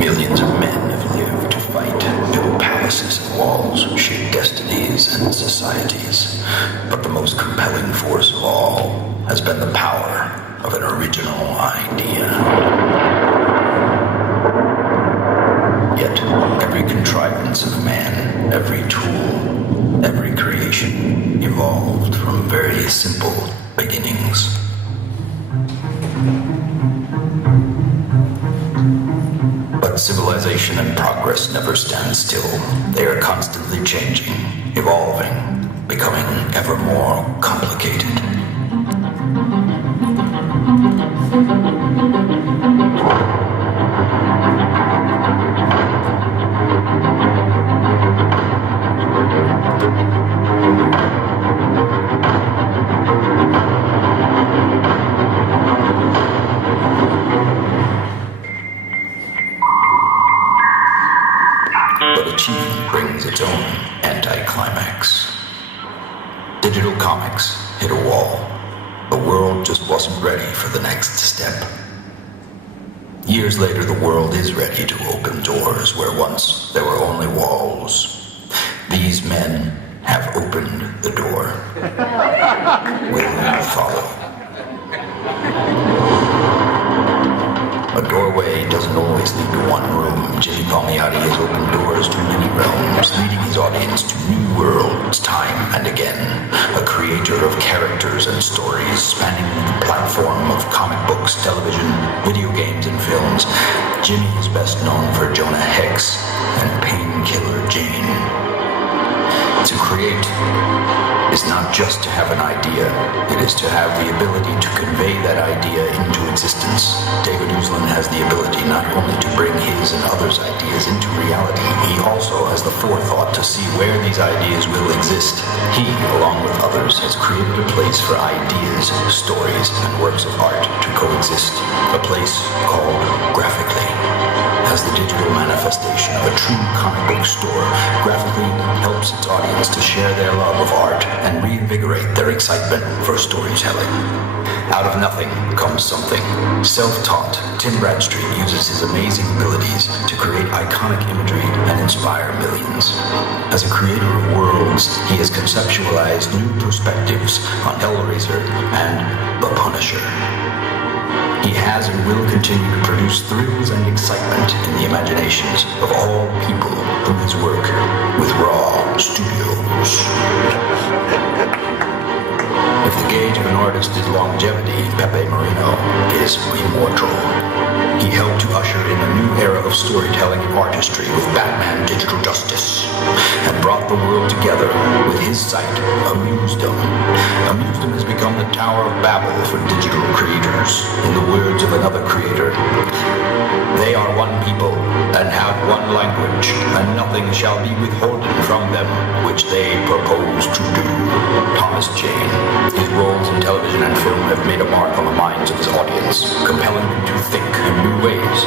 Millions of men have lived to fight, build palaces and walls, shape destinies and societies. But the most compelling force of all has been the power of an original idea. Yet, every contrivance of man, every tool, every creation evolved from very simple beginnings. But civilization and progress never stand still. They are constantly changing, evolving, becoming ever more complicated. But achievement brings its own anticlimax. Digital comics hit a wall. The world just wasn't ready for the next step. Years later, the world is ready to open doors where once there were only walls. These men have opened the door. Will you follow? A doorway doesn't always lead to one room. Jimmy Palmiotti has opened doors to many realms, leading his audience to new worlds time and again. A creator of characters and stories spanning the platform of comic books, television, video games, and films, Jimmy is best known for Jonah Hex and Painkiller Jane. To create is not just to have an idea, it is to have the ability to convey that idea into existence. David Uslan has the ability not only to bring his and others' ideas into reality, he also has the forethought to see where these ideas will exist. He, along with others, has created a place for ideas, stories, and works of art to coexist. A place called Graphically. As the digital manifestation of a true comic book store, Graphically helps its audience to share their love of art and reinvigorate their excitement for storytelling. Out of nothing comes something. Self-taught, Tim Bradstreet uses his amazing abilities to create iconic imagery and inspire millions. As a creator of worlds, he has conceptualized new perspectives on Hellraiser and The Punisher. He has and will continue to produce thrills and excitement in the imaginations of all people through his work with Raw Studios. If the gauge of an artist is longevity, Pepe Moreno is immortal. He helped to usher in a new era of storytelling and artistry with Batman Digital Justice, and brought the world together with his site, Amusedom. Amusedom has become the Tower of Babel for digital creators. In the words of another creator, they are one people and have one language, and nothing shall be withholden from them which they propose to do. Thomas Jane. His roles in television and film have made a mark on the minds of his audience, compelling them to think in new ways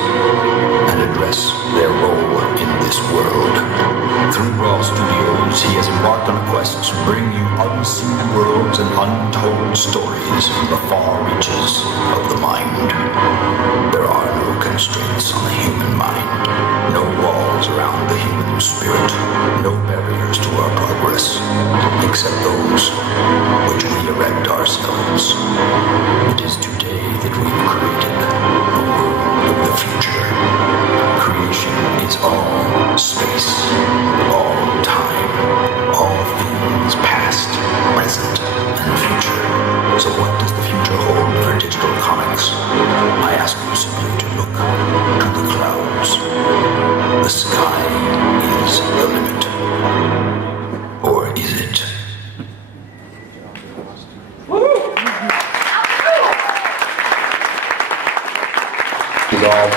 and address their role in this world. Through Raw Studios, he has embarked on a quest to bring you unseen worlds and untold stories from the far reaches of the mind. There are no constraints on the human mind, no walls around the human spirit, no barriers to our progress, except those which we erect ourselves. It is today that we've created the world of the future. Creation is all space, all time, all things past, present, and future. So what does the future hold for digital comics? I ask you simply to look to the clouds. The sky is the limit. Or is it? It's all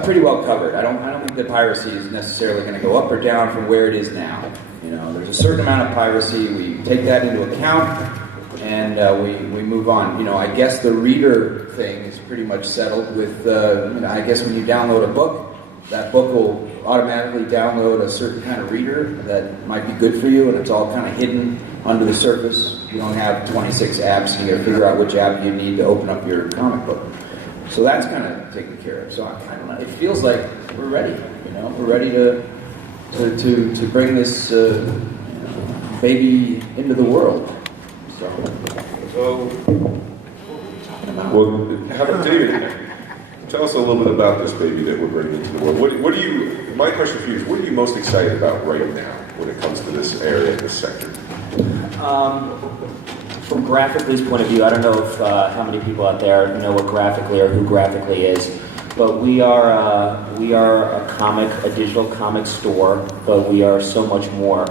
pretty, pretty well covered. I don't think that piracy is necessarily going to go up or down from where it is now. You know, there's a certain amount of piracy. We take that into account, and we move on. You know, I guess the reader thing is pretty much settled with. I guess when you download a book, that book will automatically download a certain kind of reader that might be good for you, and it's all kind of hidden under the surface. You don't have 26 apps, and you got to figure out which app you need to open up your comic book. So that's kind of taken care of. So I kind of, it feels like we're ready. We're ready to bring this baby into the world. So, well, how about David? Tell us a little bit about this baby that we're bringing into the world. What do you? My question for you is, what are you most excited about right now when it comes to this area, this sector? From Graphicly's point of view, I don't know if how many people out there know what Graphicly or who Graphicly is, but we are a digital comic store, but we are so much more.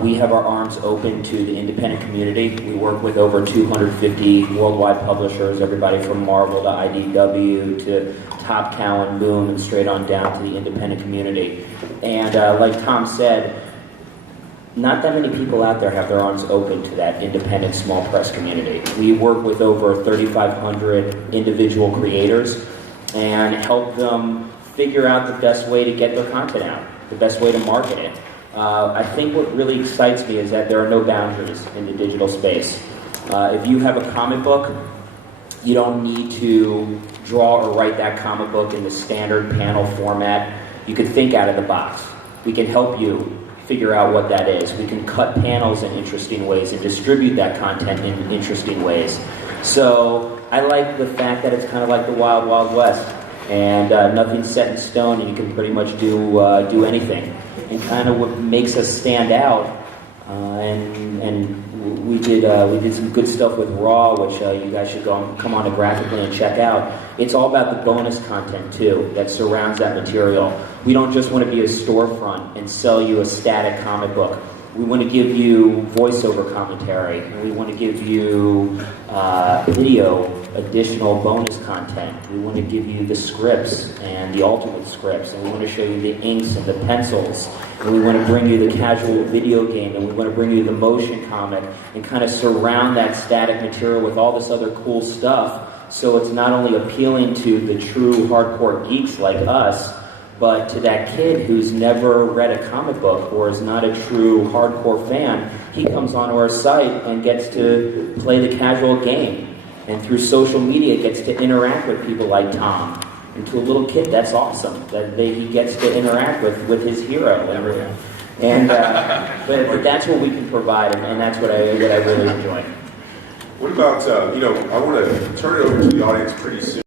We have our arms open to the independent community. We work with over 250 worldwide publishers, everybody from Marvel to IDW to Top Cow and Boom, and straight on down to the independent community. And like Tom said, not that many people out there have their arms open to that independent small press community. We work with over 3,500 individual creators and help them figure out the best way to get their content out, the best way to market it. I think what really excites me is that there are no boundaries in the digital space. If you have a comic book, you don't need to draw or write that comic book in the standard panel format. You can think out of the box. We can help you figure out what that is. We can cut panels in interesting ways and distribute that content in interesting ways. So I like the fact that it's kind of like the Wild Wild West, and nothing's set in stone, and you can pretty much do anything. And kind of what makes us stand out, and we did some good stuff with Raw, which you guys should come on to Graphicly and check out. It's all about the bonus content too that surrounds that material. We don't just want to be a storefront and sell you a static comic book. We want to give you voiceover commentary, and we want to give you video, additional bonus content. We want to give you the scripts and the alternate scripts, and we want to show you the inks and the pencils, and we want to bring you the casual video game, and we want to bring you the motion comic, and kind of surround that static material with all this other cool stuff, so it's not only appealing to the true hardcore geeks like us, but to that kid who's never read a comic book or is not a true hardcore fan, he comes onto our site and gets to play the casual game. And through social media gets to interact with people like Tom. And to a little kid, that's awesome. That he gets to interact with his hero. And but that's what we can provide, and that's what I really enjoy. What about, I want to turn it over to the audience pretty soon.